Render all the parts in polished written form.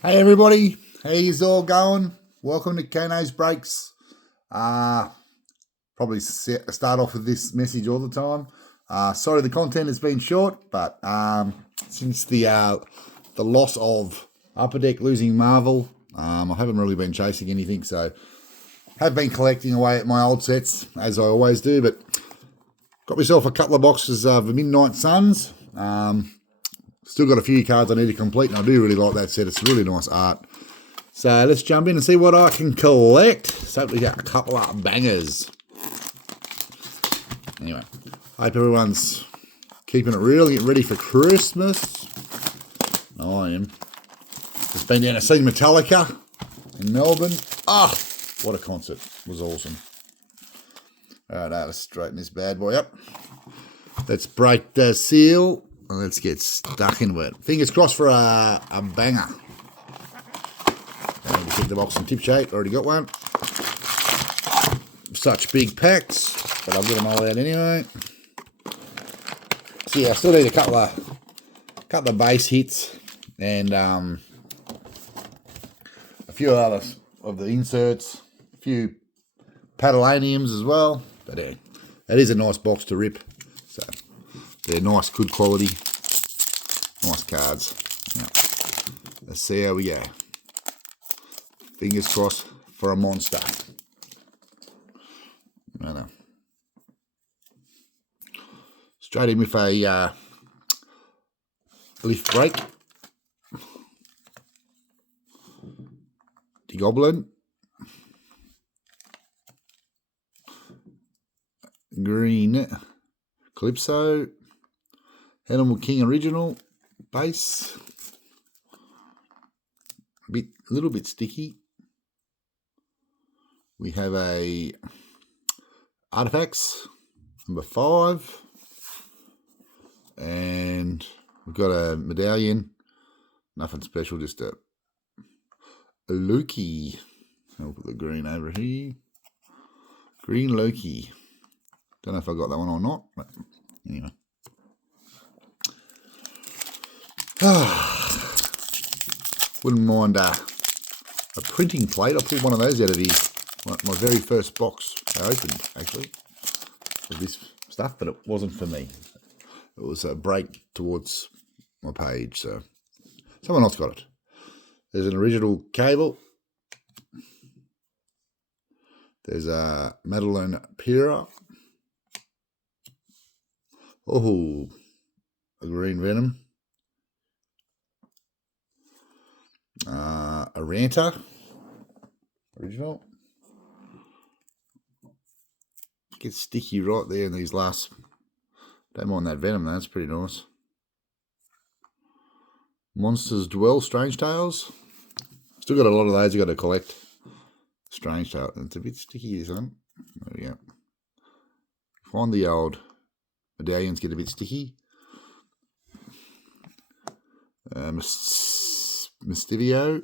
Hey everybody, how's all going? Welcome to Kano's Breaks. Probably start off with this message all the time. Sorry the content has been short, but since the loss of Upper Deck losing Marvel, I haven't really been chasing anything, so have been collecting away at my old sets as I always do. But got myself a couple of boxes of the Midnight Suns. Still got a few cards I need to complete, and I do really like that set. It's really nice art. So let's jump in and see what I can collect. So we got a couple of bangers. Anyway, hope everyone's keeping it real, getting ready for Christmas. I am. Just been down to see Metallica in Melbourne. What a concert. It was awesome. Alright, let's straighten this bad boy up. Let's break the seal. Let's get stuck into it. Fingers crossed for a banger. And we keep the box in tip shape. Already got one. Such big packs, but I'll get them all out anyway. So yeah, I still need a couple of base hits and a few others of the inserts, a few Padalaniums as well. But yeah, that is a nice box to rip. So they're nice, good quality, nice cards. Now, let's see how we go. Fingers crossed for a monster. Straight in with a lift break. Goblin. Green Calypso. Animal King Original base. A little bit sticky. We have a Artifacts number 5, and we've got a medallion. Nothing special, just a Loki. I'll put the green over here. Green Loki. Don't know if I got that one or not, but anyway. Wouldn't mind a printing plate. I pulled one of those out of here. My very first box I opened, actually, of this stuff, but it wasn't for me. It was a break towards my page, so someone else got it. There's an original cable. There's a Madeline Pira. Oh, a Green Venom. A Ranta. Original. Gets sticky right there in these last. Don't mind that Venom, that's pretty nice. Monsters Dwell, Strange Tales. Still got a lot of those you got to collect. Strange Tale. It's a bit sticky, this one. There we go. Find the old medallions get a bit sticky. Mystivio,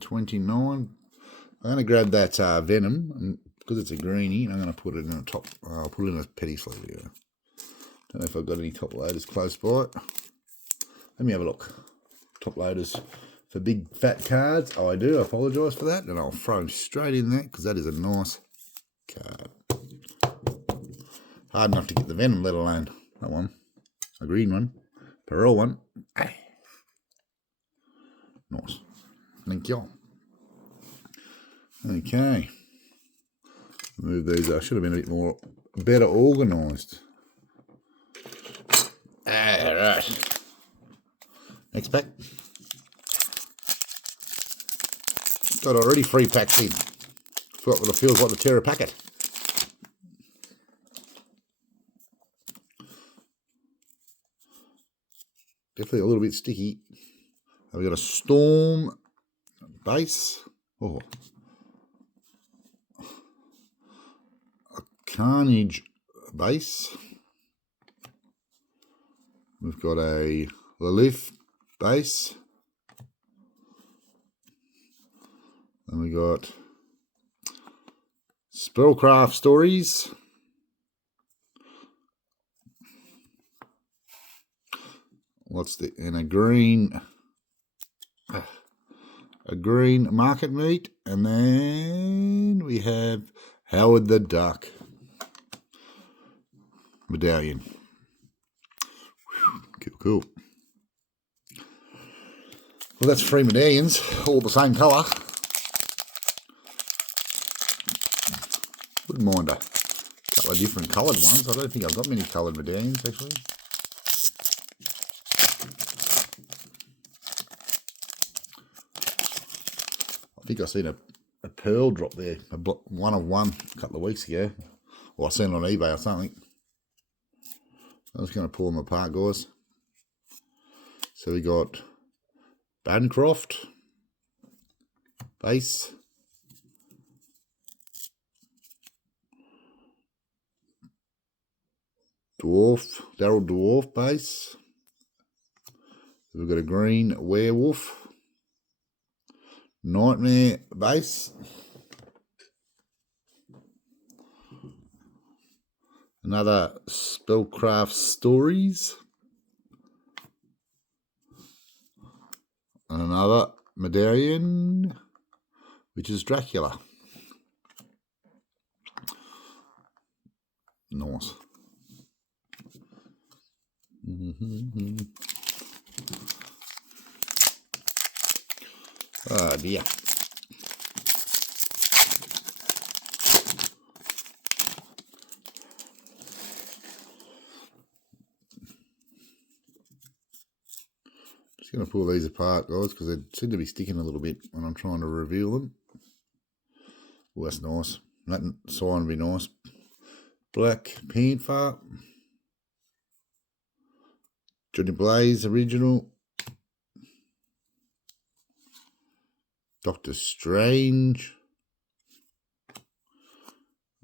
29. I'm going to grab that Venom, and because it's a greenie, I'm going to put it in a top. I'll put it in a petty sleeve. Yeah. Don't know if I've got any top loaders close by. Let me have a look. Top loaders for big fat cards. Oh, I do. I apologise for that, and I'll throw them straight in there because that is a nice card. Hard enough to get the Venom, let alone that one. A green one. Pearl one. Hey. Nice. Thank you. Okay. Move these. I should have been a bit better organised. Alright. Next pack. Got already 3 packs in. Forgot what it feels like to tear a packet. Definitely a little bit sticky. We've got a Storm base. Oh. A Carnage base. We've got a Lilith base. And we got Spellcraft Stories. And a green a green market meat, and then we have Howard the Duck medallion. Cool. Well, that's 3 medallions, all the same colour. Wouldn't mind a couple of different coloured ones. I don't think I've got many coloured medallions, actually. I think I seen a pearl drop there, one of one a couple of weeks ago. Or I seen it on eBay or something. I'm just going to pull them apart, guys. So we got Bancroft base, Daryl Dwarf base. We've got a green werewolf, Nightmare base, another Spellcraft Stories, and another medallion, which is Dracula. Nice. Oh dear. Just going to pull these apart, guys, because they seem to be sticking a little bit when I'm trying to reveal them. Oh, that's nice. That sign would be nice. Black Panther, Johnny Blaze original, Doctor Strange,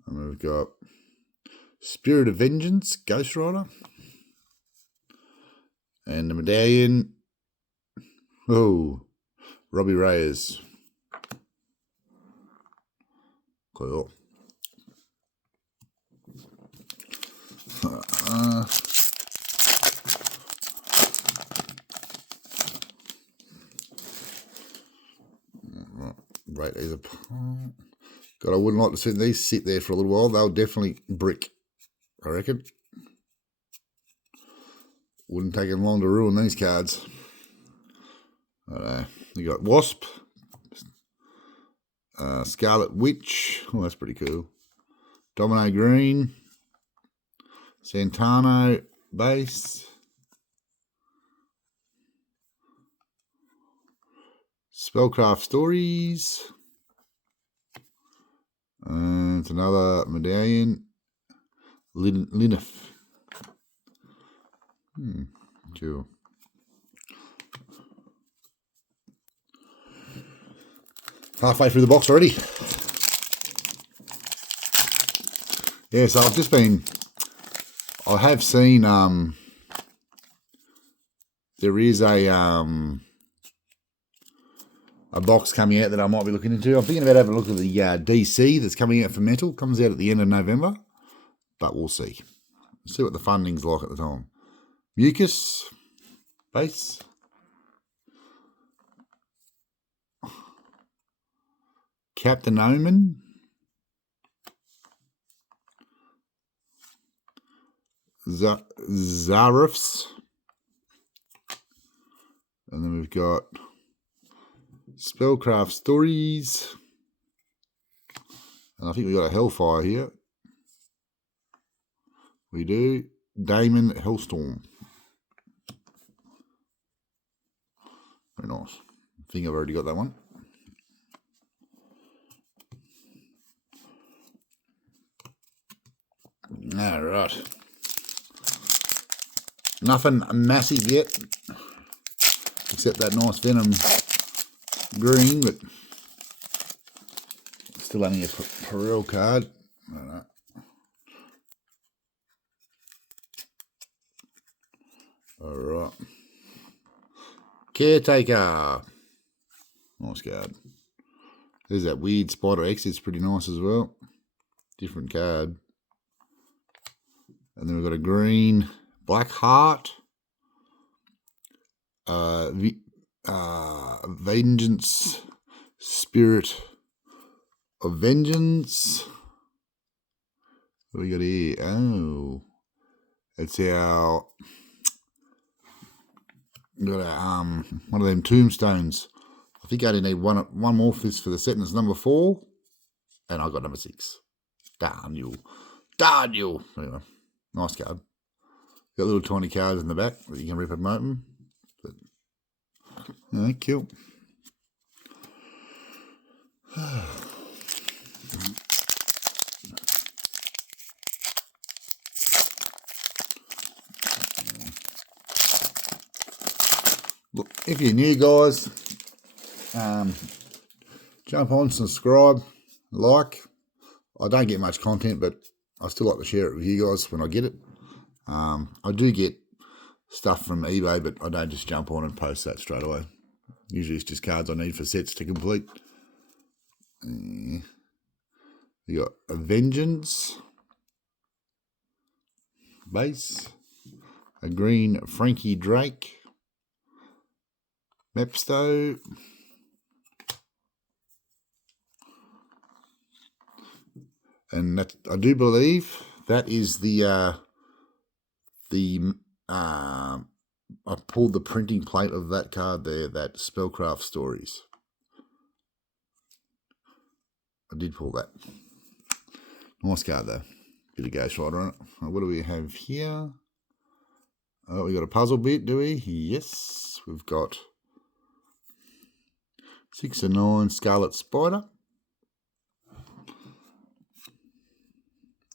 and we've got Spirit of Vengeance, Ghost Rider, and the medallion, Robbie Reyes. Cool. Right, these apart. God, I wouldn't like to see these sit there for a little while. They'll definitely brick, I reckon. Wouldn't take them long to ruin these cards. You got Wasp, Scarlet Witch. Oh, that's pretty cool. Domino Green, Santano base, Spellcraft Stories, and it's another medallion, Linif. Cool. Halfway through the box already. Yeah, so I have seen, there is a box coming out that I might be looking into. I'm thinking about having a look at the DC that's coming out for Metal. Comes out at the end of November, but we'll see. See what the funding's like at the time. Mucus base. Captain Omen. Zarefs. And then we've got Spellcraft Stories. And I think we've got a Hellfire here. We do. Damon Hellstorm. Very nice. I think I've already got that one. All right. Nothing massive yet, except that nice Venom green, but still only a Perel card. I don't know. All right. Caretaker. Nice card. There's that weird Spider X. It's pretty nice as well. Different card. And then we've got a green Black Heart. Vengeance Spirit of Vengeance. What do we got here? Oh, it's our one of them tombstones. I think I only need one more for this for the set, and it's number 4, and I got number 6. Darn you. Anyway, nice card. Got little tiny cards in the back that you can rip them open. But, yeah, cool. Look, if you're new, guys, jump on, subscribe, like. I don't get much content, but I still like to share it with you guys when I get it. I do get stuff from eBay, but I don't just jump on and post that straight away. Usually it's just cards I need for sets to complete. You got a Vengeance base, a green Frankie Drake, Mepsto, and that, I do believe that is I pulled the printing plate of that card there, that Spellcraft Stories. I did pull that. Nice card though. Bit of Ghost Rider on it. What do we have here? Oh, we got a puzzle bit, do we? Yes. We've got 6 and 9 Scarlet Spider.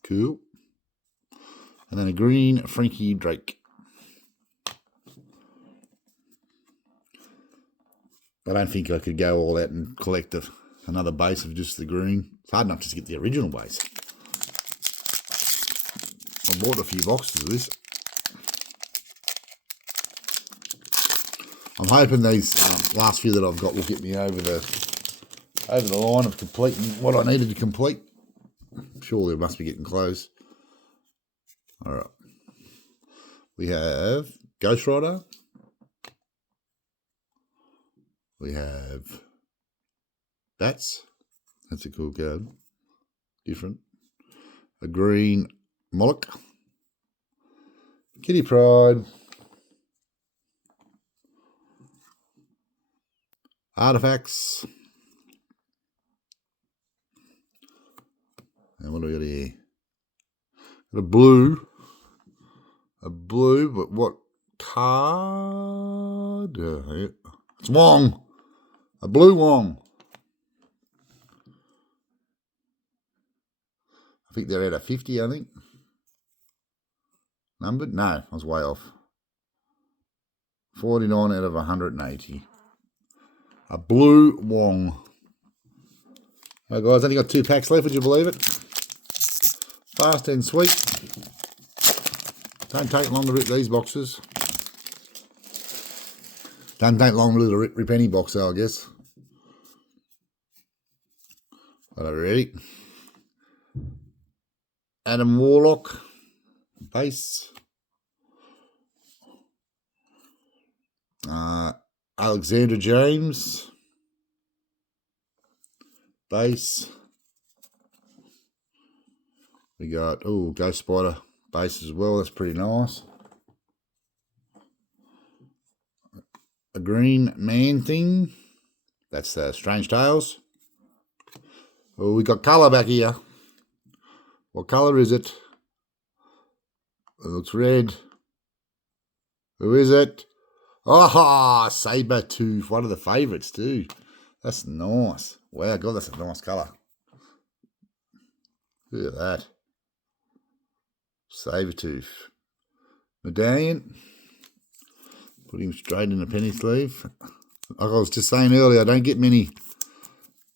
Cool. And then a green Frankie Drake. I don't think I could go all out and collect another base of just the green. It's hard enough just to get the original base. I bought a few boxes of this. I'm hoping these last few that I've got will get me over the line of completing what I needed to complete. Surely it must be getting close. All right. We have Ghost Rider. We have Bats. That's a cool card. Different. A green Moloch. Kitty Pryde. Artifacts. And what do we got here? Got a blue, but what card? It's Wong. A blue Wong. I think they're out of 50, I think. Numbered? No, I was way off. 49 out of 180. A blue Wong. All right, guys, only got 2 packs left, would you believe it? Fast and sweet. Don't take long to rip these boxes. Don't take long to rip any box, I guess. Are we ready? Adam Warlock. Base. Alexander James. Base. We got, Ghost Spider base as well. That's pretty nice. A green man thing. That's Strange Tales. Oh, we got colour back here. What colour is it? It looks red. Who is it? Oh, Sabertooth. One of the favourites too. That's nice. Wow, God, that's a nice colour. Look at that. Sabertooth. Medallion. Put him straight in a penny sleeve. Like I was just saying earlier, I don't get many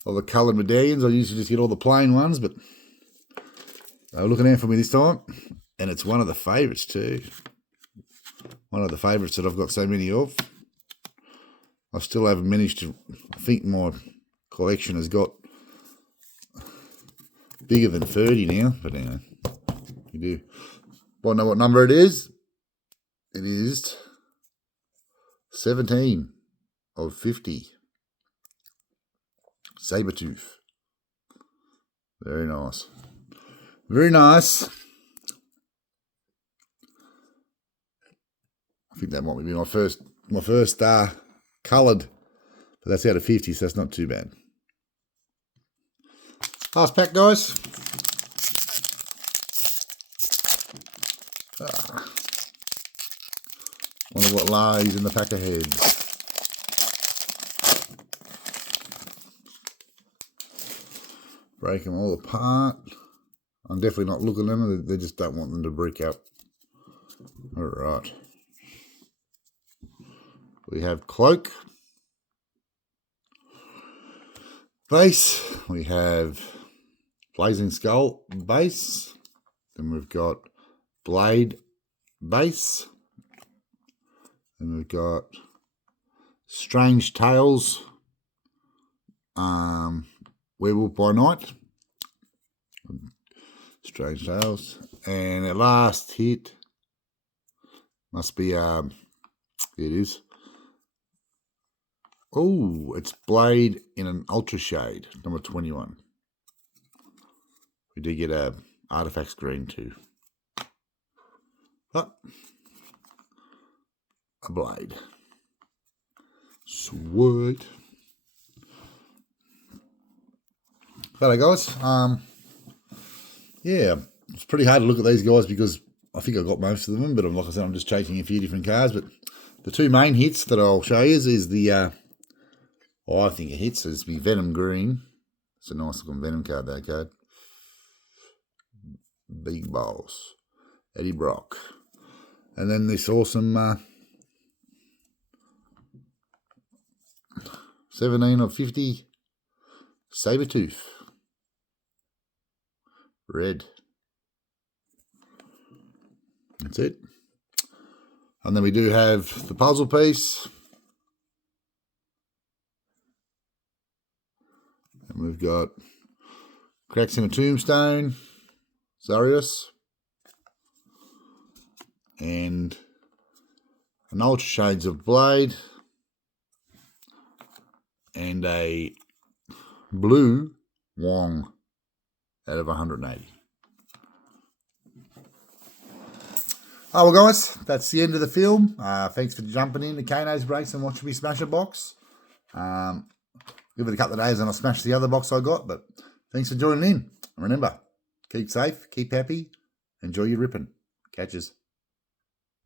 of the coloured medallions. I usually just get all the plain ones, but they were looking out for me this time. And it's one of the favourites too. One of the favourites that I've got so many of. I still haven't managed to, I think my collection has got bigger than 30 now, but anyway, you do. Want to know what number it is? It is 17 of 50. Sabertooth. Very nice. Very nice. I think that might be my first coloured, but that's out of 50, so that's not too bad. Last pack, guys. Wonder what lies in the pack ahead. Break them all apart. I'm definitely not looking at them. They just don't want them to break up. All right. We have Cloak. Base. We have Blazing Skull base. Then we've got Blade base. Then we've got Strange Tales. Werewolf by Night. Strange Tales. And our last hit must be, it is. Oh, it's Blade in an Ultra Shade, number 21. We did get a Artifacts Green too. Oh, a Blade. Sweet. Hello guys. Yeah, it's pretty hard to look at these guys because I think I got most of them, but like I said, I'm just chasing a few different cards. But the two main hits that I'll show you is the, I think it hits is the Venom Green. It's a nice looking Venom card, that card. Big Boss, Eddie Brock. And then this awesome 17 of 50 Sabertooth. Red. That's it. And then we do have the puzzle piece. And we've got Cracks in a Tombstone, Zarius, and an Ultra Shades of Blade, and a blue Wong out of 180. Oh, well, guys, that's the end of the film. Thanks for jumping in to Kano's Breaks and watching me smash a box. Give it a couple of days and I'll smash the other box I got, but thanks for joining in. Remember, keep safe, keep happy, enjoy your ripping. Catches.